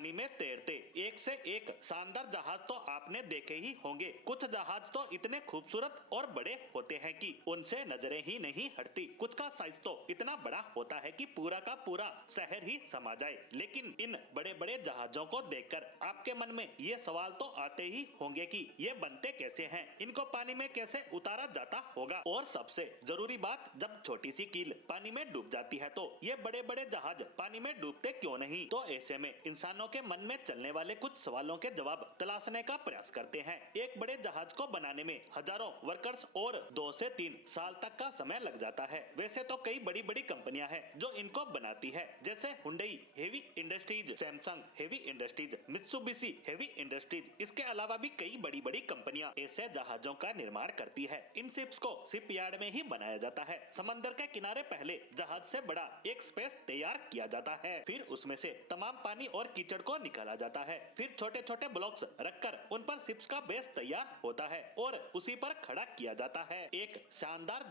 पानी में तैरते एक से एक शानदार जहाज तो आपने देखे ही होंगे। कुछ जहाज तो इतने खूबसूरत और बड़े होते हैं कि उनसे नजरें ही नहीं हटती। कुछ का साइज तो इतना बड़ा होता है कि पूरा का पूरा शहर ही समा जाए। लेकिन इन बड़े बड़े जहाजों को देखकर आपके मन में ये सवाल तो आते ही होंगे कि ये बनते कैसे हैं, इनको पानी में कैसे उतारा जाता होगा। और सबसे जरूरी बात, जब छोटी सी कील पानी में डूब जाती है तो ये बड़े बड़े जहाज पानी में डूबते क्यों नहीं। तो ऐसे में इंसानों के मन में चलने वाले कुछ सवालों के जवाब तलाशने का प्रयास करते हैं। एक बड़े जहाज को बनाने में हजारों वर्कर्स और 2 से 3 साल तक का समय लग जाता है। वैसे तो कई बड़ी बड़ी कंपनियां हैं जो इनको बनाती है, जैसे Hyundai heavy industries, Samsung heavy industries, Mitsubishi heavy industries. इसके अलावा भी कई बड़ी बड़ी कंपनियां ऐसे जहाजों का निर्माण करती है। इन शिप्स को शिप यार्ड में ही बनाया जाता है। समंदर के किनारे पहले जहाज से बड़ा एक स्पेस तैयार किया जाता है, फिर उसमें से तमाम पानी और कीचड़ को निकाला जाता है। फिर छोटे छोटे ब्लॉक्स रखकर उन पर शिप्स का बेस तैयार होता है और उसी पर खड़ा किया जाता है। एक शानदार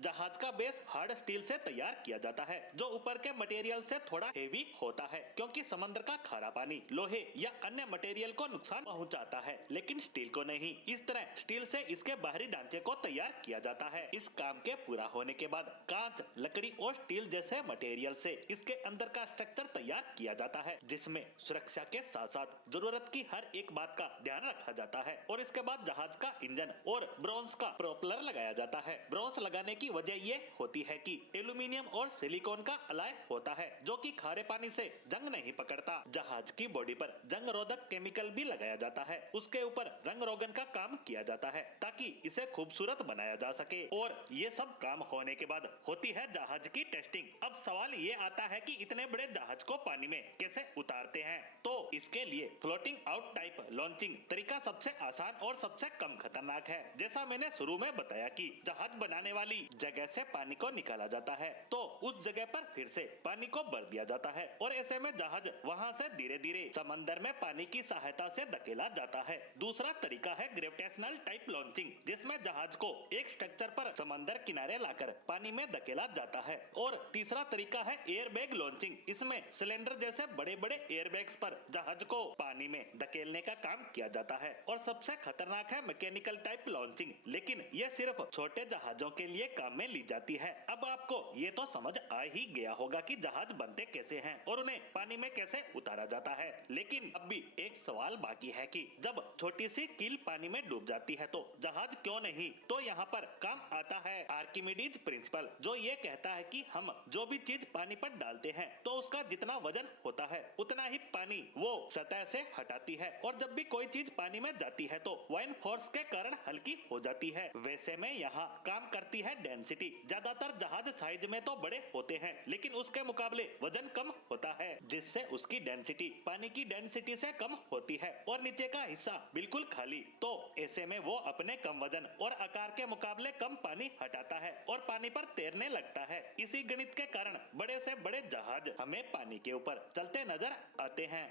जहाज का बेस हार्ड स्टील से तैयार किया जाता है, जो ऊपर के मटेरियल से थोड़ा हेवी होता है, क्योंकि समुद्र का खारा पानी लोहे या अन्य मटेरियल को नुकसान पहुंचाता है, लेकिन स्टील को नहीं। इस तरह स्टील से इसके बाहरी ढांचे को तैयार किया जाता है। इस काम के पूरा होने के बाद कांच, लकड़ी और स्टील जैसे मटेरियल से इसके अंदर का स्ट्रक्चर तैयार किया जाता है, जिसमें सुरक्षा के साथ साथ जरूरत की हर एक बात का ध्यान रखा जाता है। और इसके बाद जहाज का इंजन और ब्रोंज का प्रोपेलर लगाया जाता है। ब्रोंज लगाने की वजह ये होती है कि एल्यूमिनियम और सिलिकॉन का अलाय होता है, जो कि खारे पानी से जंग नहीं पकड़ता। जहाज की बॉडी पर जंग रोधक केमिकल भी लगाया जाता है। उसके ऊपर रंग रोगन का काम किया जाता है ताकि इसे खूबसूरत बनाया जा सके। और ये सब काम होने के बाद होती है जहाज की टेस्टिंग। अब सवाल ये आता है कि इतने बड़े जहाज को पानी में कैसे उतारते हैं। तो इसके लिए फ्लोटिंग आउट टाइप लॉन्चिंग तरीका सबसे आसान और सबसे कम खतरनाक है। जैसा मैंने शुरू में बताया कि जहाज बनाने वाली जगह से पानी को निकाला जाता है, तो उस जगह पर फिर से पानी को भर दिया जाता है और ऐसे में जहाज वहां से धीरे धीरे समंदर में पानी की सहायता से धकेला जाता है। दूसरा तरीका है ग्रेविटेशनल टाइप लॉन्चिंग, जिसमें जहाज को एक स्ट्रक्चर पर समंदर किनारे लाकर पानी में धकेला जाता है। और तीसरा तरीका है एयरबैग लॉन्चिंग। इसमें सिलेंडर जैसे बड़े बड़े एयरबैग्स पर जहाज को पानी में धकेलने का काम किया जाता है। और सबसे खतरनाक है मैकेनिकल टाइप लॉन्चिंग, लेकिन यह सिर्फ छोटे जहाजों के लिए काम में ली जाती है। अब आपको ये तो समझ आ ही गया होगा कि जहाज बनते कैसे हैं और उन्हें पानी में कैसे उतारा जाता है। लेकिन अब भी एक सवाल बाकी है कि जब छोटी सी कील पानी में डूब जाती है तो जहाज क्यों नहीं। तो यहाँ पर काम आता है आर्किमिडीज प्रिंसिपल, जो ये कहता है कि हम जो भी चीज पानी पर डालते हैं तो उसका जितना वजन होता है उतना ही पानी वो सतह से हटाती है। और जब भी कोई चीज पानी में जाती है तो वाइन फोर्स के कारण हल्की हो जाती है। वैसे में यहाँ काम करती है डेंसिटी। ज्यादातर जहाज साइज में तो बड़े होते हैं, लेकिन उसके मुकाबले वजन कम होता है, जिससे उसकी डेंसिटी पानी की डेंसिटी से कम होती है और नीचे का हिस्सा बिल्कुल खाली। तो ऐसे में वो अपने कम वजन और आकार के मुकाबले कम पानी हटाता है और पानी पर तैरने लगता है। इसी गणित के कारण बड़े से बड़े जहाज हमें पानी के ऊपर चलते नजर आते हैं।